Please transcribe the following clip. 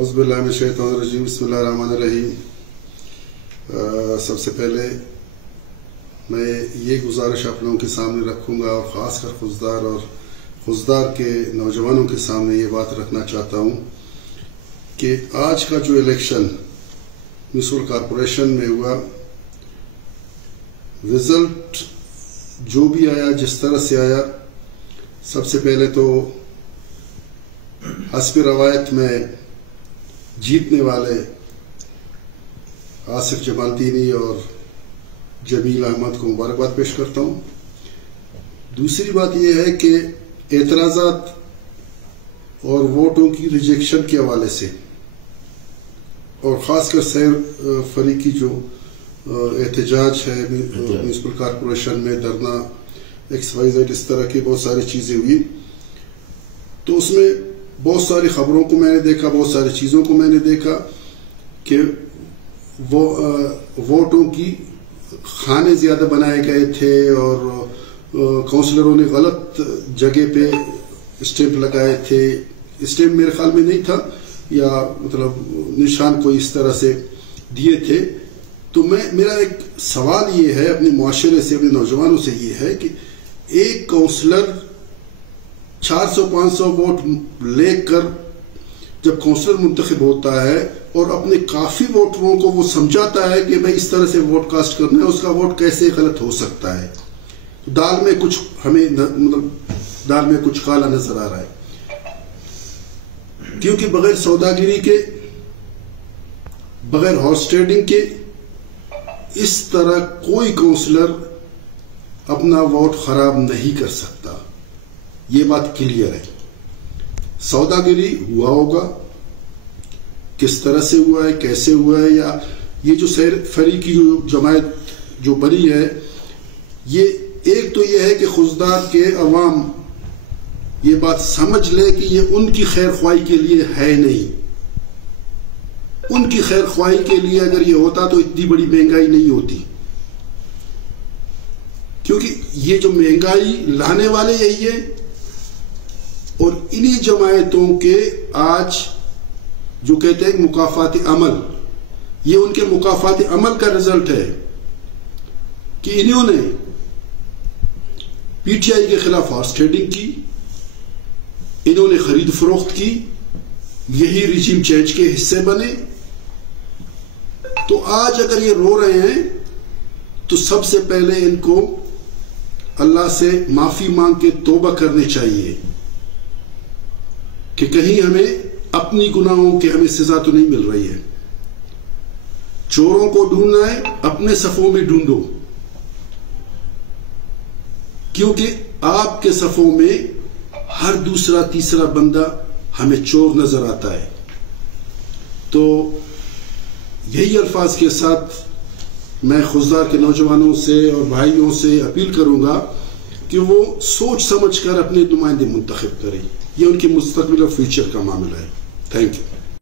اعوذ باللہ من الشیطان الرجیم بسم اللہ الرحمن الرحیم۔ سب سے پہلے میں یہ گزارش آپ لوگوں کے سامنے رکھوں گا اور خاص کر خوزدار کے نوجوانوں کے سامنے یہ بات رکھنا چاہتا ہوں کہ آج کا جو الیکشن میونسپل کارپوریشن میں ہوا، رزلٹ جو بھی آیا جس طرح سے آیا، سب سے پہلے تو حسب روایت میں جیتنے والے آصف جمال دینی اور جمیل احمد کو مبارکباد پیش کرتا ہوں۔ دوسری بات یہ ہے کہ اعتراضات اور ووٹوں کی ریجیکشن کے حوالے سے اور خاص کر سیر فریقی جو احتجاج ہے میونسپل کارپوریشن میں، دھرنا XYZ اس طرح کی بہت ساری چیزیں ہوئی، تو اس میں بہت ساری خبروں کو میں نے دیکھا، بہت ساری چیزوں کو میں نے دیکھا کہ ووٹوں کی خانے زیادہ بنائے گئے تھے اور کونسلروں نے غلط جگہ پہ اسٹیمپ لگائے تھے۔ اسٹیمپ میرے خیال میں نہیں تھا، یا مطلب نشان کوئی اس طرح سے دیے تھے۔ تو میرا ایک سوال یہ ہے اپنے معاشرے سے، اپنے نوجوانوں سے یہ ہے کہ ایک کونسلر 400-500 ووٹ لے کر جب کونسلر منتخب ہوتا ہے اور اپنے کافی ووٹروں کو وہ سمجھاتا ہے کہ بھائی اس طرح سے ووٹ کاسٹ کرنا ہے، اس کا ووٹ کیسے غلط ہو سکتا ہے؟ دال میں کچھ ہمیں مطلب دال میں کچھ کالا نظر آ رہا ہے، کیونکہ بغیر سوداگری کے، بغیر ہارس ٹریڈنگ کے اس طرح کوئی کونسلر اپنا ووٹ خراب نہیں کر سکتا، یہ بات کلیئر ہے۔ سوداگری ہوا ہوگا، کس طرح سے ہوا ہے، کیسے ہوا ہے، یا یہ جو سیر فریقی جو جماعت جو بنی ہے، یہ ایک تو یہ ہے کہ خوزدار کے عوام یہ بات سمجھ لے کہ یہ ان کی خیر خواہی کے لیے ہے نہیں۔ ان کی خیر خواہی کے لیے اگر یہ ہوتا تو اتنی بڑی مہنگائی نہیں ہوتی، کیونکہ یہ جو مہنگائی لانے والے یہی ہے، اور انہی جماعتوں کے آج جو کہتے ہیں مکافات عمل، یہ ان کے مکافات عمل کا رزلٹ ہے کہ انہوں نے PTI کے خلاف ہارس ٹریڈنگ کی، انہوں نے خرید فروخت کی، یہی ریجیم چینج کے حصے بنے۔ تو آج اگر یہ رو رہے ہیں تو سب سے پہلے ان کو اللہ سے معافی مانگ کے توبہ کرنی چاہیے کہ کہیں ہمیں اپنی گناہوں کے ہمیں سزا تو نہیں مل رہی ہے۔ چوروں کو ڈھونڈنا ہے، اپنے صفوں میں ڈھونڈو، کیونکہ آپ کے صفوں میں ہر دوسرا تیسرا بندہ ہمیں چور نظر آتا ہے۔ تو یہی الفاظ کے ساتھ میں خوزدار کے نوجوانوں سے اور بھائیوں سے اپیل کروں گا کہ وہ سوچ سمجھ کر اپنے نمائندے منتخب کریں، یہ ان کے مستقبل اور فیوچر کا معاملہ ہے۔ Thank you.